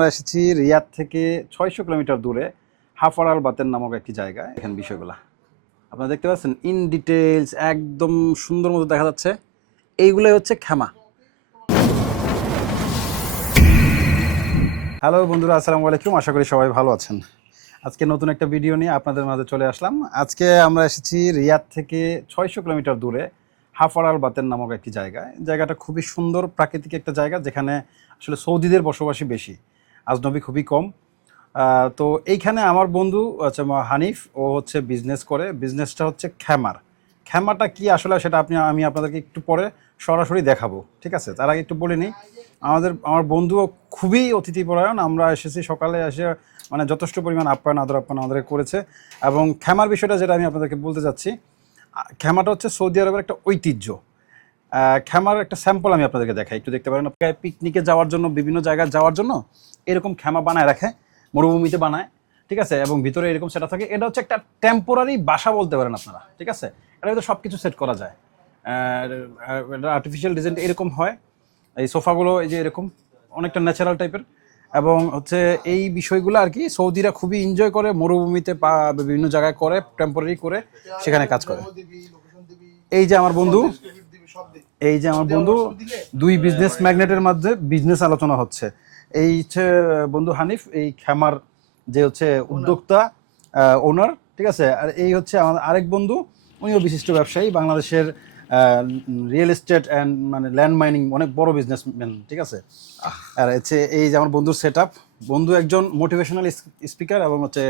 আমরা এসেছি রিয়াদ থেকে ৬০০ কিলোমিটার দূরে হাফার আল বাতেন নামক একটি জায়গায়। এখানে বিষয়গুলো আপনারা দেখতে পাচ্ছেন ইন ডিটেলস একদম সুন্দর মতো দেখা যাচ্ছে। এইগুলোই হচ্ছে খেমা। হ্যালো বন্ধুরা, আসসালামু আলাইকুম। আশা করি সবাই ভালো আছেন। আজকে নতুন একটা ভিডিও নিয়ে আপনাদের মাঝে চলে আসলাম। আজকে আমরা এসেছি রিয়াদ থেকে ৬০০ কিলোমিটার দূরে হাফার আল বাতেন নামক একটি জায়গায়। জায়গাটা খুবই সুন্দর, প্রাকৃতিক একটা জায়গা, যেখানে আসলে সৌদিদের বসবাসী বেশি, আজনবী খুবই কম। তো এইখানে আমার বন্ধু আচ্ছা হানিফ, ও হচ্ছে বিজনেস করে। বিজনেসটা হচ্ছে খেমার। খেমাটা কি আসলে সেটা আমি আপনাদেরকে একটু পরে সরাসরি দেখাবো, ঠিক আছে? তার আগে একটু বলে নিই, আমার বন্ধু খুবই অতিথিপরায়ণ। আমরা এসেছি সকালে এসে মানে যথেষ্ট পরিমাণ আপ্যায়ন আদর আমাদের করেছে। এবং খেমার বিষয়টা যেটা আমি আপনাদেরকে বলতে চাচ্ছি, খেমাটা হচ্ছে সৌদি আরবের একটা ঐতিহ্য। খেমার একটা স্যাম্পল আমি আপনাদেরকে দেখাই, একটু দেখতে পারেন। পিকনিকে যাওয়ার জন্য, বিভিন্ন জায়গায় যাওয়ার জন্য এরকম খেমা বানায় রাখে, মরুভূমিতে বানায়, ঠিক আছে? এবং ভিতরে এরকম সেটা থাকে। এটা হচ্ছে একটা টেম্পোরারি বাসা বলতে পারেন আপনারা, ঠিক আছে? এটা ভিতরে সব কিছু সেট করা যায়। এটা আর্টিফিশিয়াল ডিজাইন এরকম হয়। এই সোফাগুলো এই যে এরকম অনেকটা ন্যাচারাল টাইপের। এবং হচ্ছে এই বিষয়গুলো আর কি সৌদিরা খুবই এনজয় করে, মরুভূমিতে বা বিভিন্ন জায়গায় করে, টেম্পোরারি করে সেখানে কাজ করে। এই যে আমার বন্ধু, দুই বিজনেস ম্যাগনেটের মধ্যে বিজনেস আলোচনা হচ্ছে। এই হচ্ছে বন্ধু হানিফ, এই খেমার যে হচ্ছে উদ্যোক্তা, ওনার, ঠিক আছে? আর এই হচ্ছে আমাদের আরেক বন্ধু, উনিও বিশিষ্ট ব্যবসায়ী, বাংলাদেশের রিয়েল এস্টেট অ্যান্ড মানে ল্যান্ড মাইনিং অনেক বড় বিজনেসম্যান, ঠিক আছে? আর হচ্ছে এই যে আমার বন্ধুর সেট আপ। বন্ধু একজন মোটিভেশনাল স্পিকার এবং হচ্ছে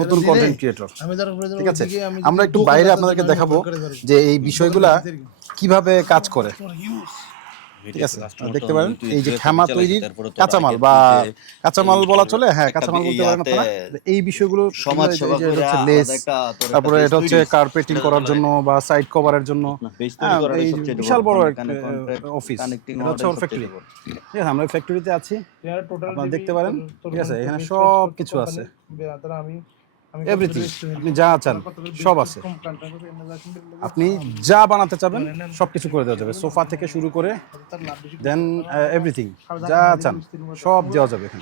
নতুন কন্টেন্ট ক্রিয়েটর, ঠিক আছে? আমরা একটু বাইরে আপনাদেরকে দেখাবো যে এই বিষয়গুলা কিভাবে কাজ করে, ঠিক আছে? দেখতে পারেন এই যে খেমা তৈরির কাঁচামাল বা কাঁচামাল বলা চলে, হ্যাঁ কাঁচামাল বলতে পারেন আপনারা। এই বিষয়গুলো হচ্ছে লেস, তারপরে এটা হচ্ছে কার্পেটিং করার জন্য বা সাইড কভারের জন্য। এই বিশাল বড় অফিস, এটা হচ্ছে ওর ফ্যাক্টরি, ঠিক আছে? আমরা ফ্যাক্টরিতে আছি, আপনারা দেখতে পারেন, ঠিক আছে? এখানে সব কিছু আছে, এভরিথিং। আপনি যা চান সব আছে। আপনি যা বানাতে চাবেন সব কিছু করে দেওয়া যাবে, সোফা থেকে শুরু করে দেন এভরিথিং যা চান সব দেওয়া যাবে এখানে।